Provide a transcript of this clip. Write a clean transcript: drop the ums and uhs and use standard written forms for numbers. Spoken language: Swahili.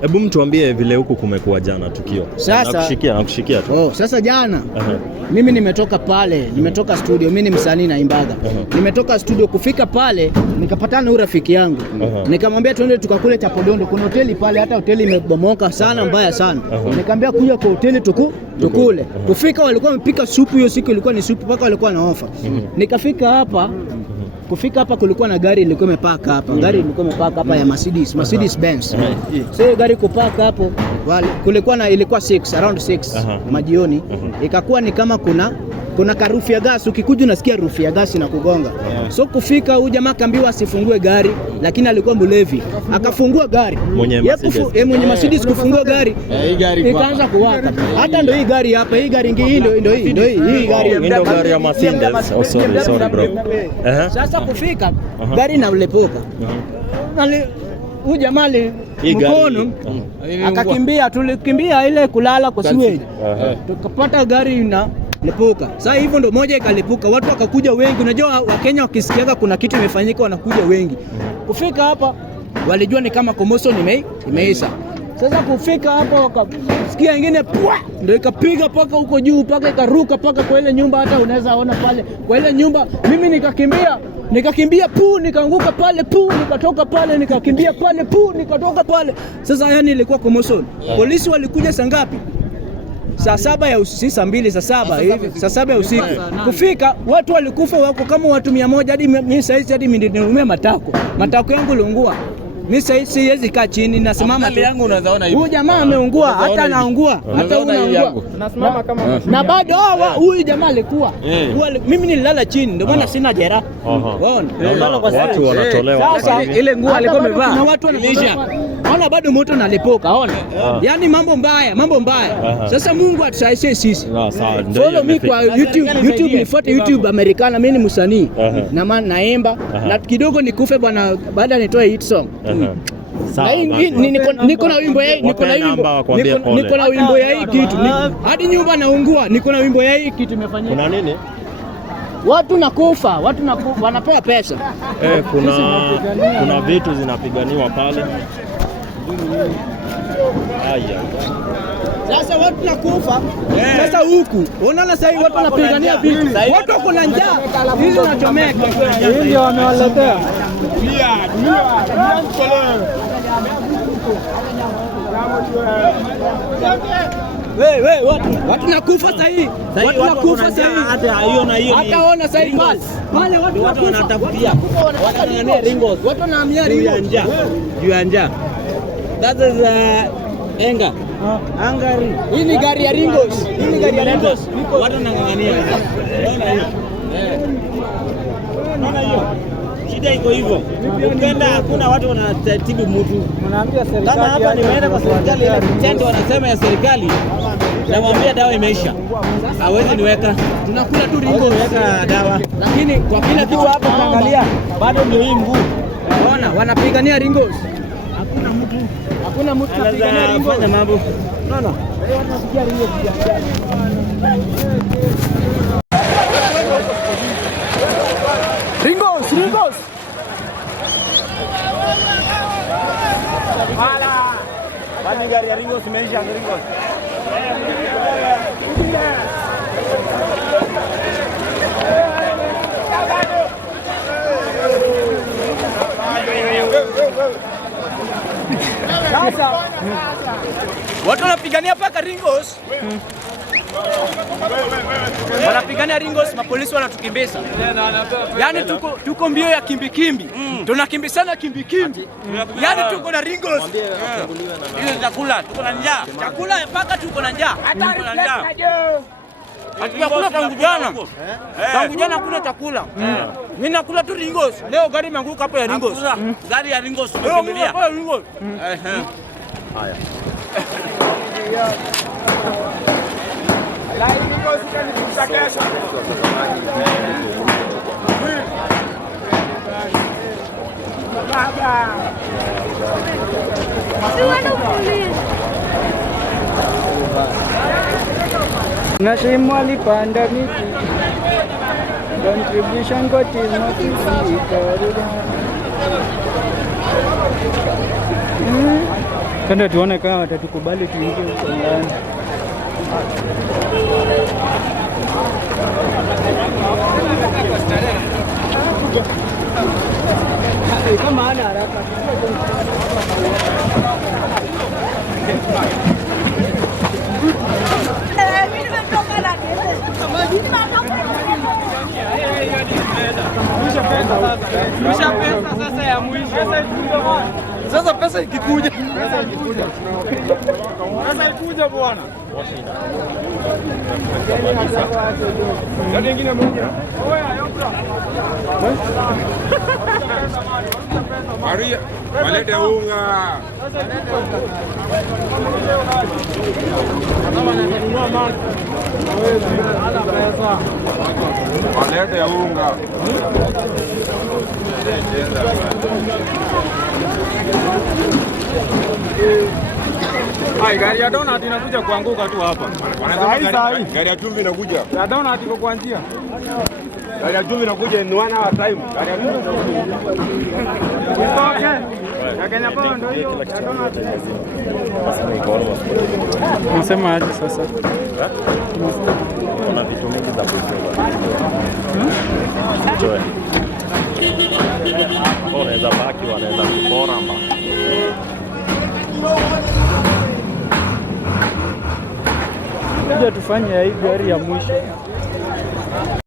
Hebu mtuambie vile huku kumekuwa jana tukio. Sasa nakushikia tu. Sasa jana mimi nimetoka pale, nimetoka studio, mimi ni msanii na imbaga. Nimetoka studio kufika pale nikapatana na rafiki yangu. Nikamwambia tuende tukakule chapodondo. Kuna hoteli pale, hata hoteli imebomoka sana, mbaya sana. Nikamwambia kuja kwa hoteli tukule. Kufika walikuwa wamepika supu, hiyo siku ilikuwa ni supu paka walikuwa na ofa. Nikafika hapa, kufika hapa kulikuwa na gari ilikuwa imepaka hapa. Gari ilikuwa imepaka hapa ya Mercedes Benz. So gari kupaka hapo kulikuwa ilikuwa 6 around 6 majioni. Ikakuwa ni kama kuna karufu ya gas, ukikuja unasikia harufu ya gas na kugonga. So kufika huyu jamaa kaambiwa asifungue gari, lakini alikuwa mlevi. Akafungua gari. Mwenye Mercedes kufungua gari. Ikaanza kuwaka. Hata ndio hii gari hapa, hii gari hii gari ya Mercedes. Oh sorry bro. Sasa kufika gari na ulepoka. Huyu jamaa mkono akakimbia, tulikimbia ile kulala kwa siweji. Tukapata gari na lepuka. Sasa hivyo ndo moja ikalipuka, watu wakakuja wengi. Unajua Wakenya wakisikiaga kuna kitu imefanyika wanakuja wengi. Kufika hapa walijua ni kama commotion imeisha. Sasa kufika hapa wakasikia ingine ndio ikapiga paka huko juu, paka ikaruka paka kwa ile nyumba, hata unaweza ona pale kwa ile nyumba. Mimi nikakimbia nikaanguka pale nikatoka pale, nikakimbia pale nikatoka pale. Sasa yani ilikuwa commotion. Polisi walikuja saa ngapi? Saa 7 ya usiku, saa 2 saa 7 hivi, saa 7 ya usiku. Kufika watu walikufa wako kama watu 100, hadi mimi saizi hadi nimeumia matako yangu liungua. Mimi saizi siwezi kaa chini, nasimama tu. Huyu jamaa ameungua, hata anaungua, hata unaungua. Nasimama kama na bado huyu jamaa alikuwa. Mimi nililala chini, ndio maana sina jeraha. Waona? Watu wanatolewa. Sasa ile nguo alikuwa amevaa na watu wananisha. Ona bado moto nalipuka, ona. Yaani mambo mbaya. Sasa Mungu atusaidie sisi. Follow me kwa YouTube nifuate YouTube Americana, mimi ni msanii. Na maana naimba na kidogo nikufe bwana, baada nitoe hit song. Niko na wimbo ya hii kitu. Hadi nyumba naungua, niko na wimbo ya hii kitu imefanyika. Kuna nini? Watu nakufa, wanapewa pesa. Kuna vitu zinapiganiwa pale. Sasa watu nakufa. Sasa huku unaona sasa hivi watu wanapigania vitu. Watu wako na njaa. Hizi wanachomeka. Hii ndio wamewaletea. Watu nakufa sasa hivi. Watu nakufa sasa hivi. Hata hiyo na hiyo. Hata ona sasa hivi pale watu wanatafutia. Wanang'ania ringos. Watu wanahamia ringos. Juu ya njaa. That is Angari. Hii ni gari ya ringos. Watu wanang'ania. Unaona hiyo? Shida iko hivyo. Ukenda hakuna watu wanatibu mtu. Mnaambia serikali. Kama hapa nimeenda kwa serikali ile tendo wanasema ya serikali. Namwambia dawa imeisha. Hawezi niweka. Tunakula tu ringo weka dawa. Lakini kwa kila kitu hapa tunaangalia bado ndio hii mguu. Unaona wanapigania ringos. Hakuna mtu anapigania ringos. Fanya mambo. Unaona? Wao wanapigia ringos kiasi. Ringos. Bani gari ya ringos imeisha ringos. Sasa watu wanapigania paka ringos. Wanapigania ringos, mapolisi wanatukimbiza. Yaani tuko mbio ya kimbi. Tunakimbisana kimbi. Yaani tuko na ringos. Hiyo chakula, tuko na njaa. Chakula paka tuko na njaa. Tuko na njaa. Hatukula tangu jana. Tangu jana hakuna chakula. Mimi nakula tu ringos. Leo gari imeanguka hapo ya ringos. Gari ya ringos tumekimbilia. Haya. Nasimu alipanda miti, contribution kwa timu kifika. Twende tuone kama watatukubali tuingie huko ndani. Kama ana haraka. Mwisho pesa sasa ya mwisho. Sasa pesa ikikuja. Pesa ikuja bwana. Ndio nyingine moja. Oya, yopra. Maria, walete unga. Kama nanunua mali. Ana pesa. Walete unga. Hai, gari ya donut inakuja kuanguka tu hapa. Wanasema gari ya chumvi inakuja. Ya donut iko kwa njia. Gari ya chumvi inakuja in 1 hour time. Gari ya chumvi. Okay. Ya Kenya Power ndio hiyo. Ya donut. Unasema aje sasa? Kuna vitu mingi za kuchora. Joy. Wanaweza baki, wanaweza kupora ama. Kuja tufanye hii gari ya mwisho.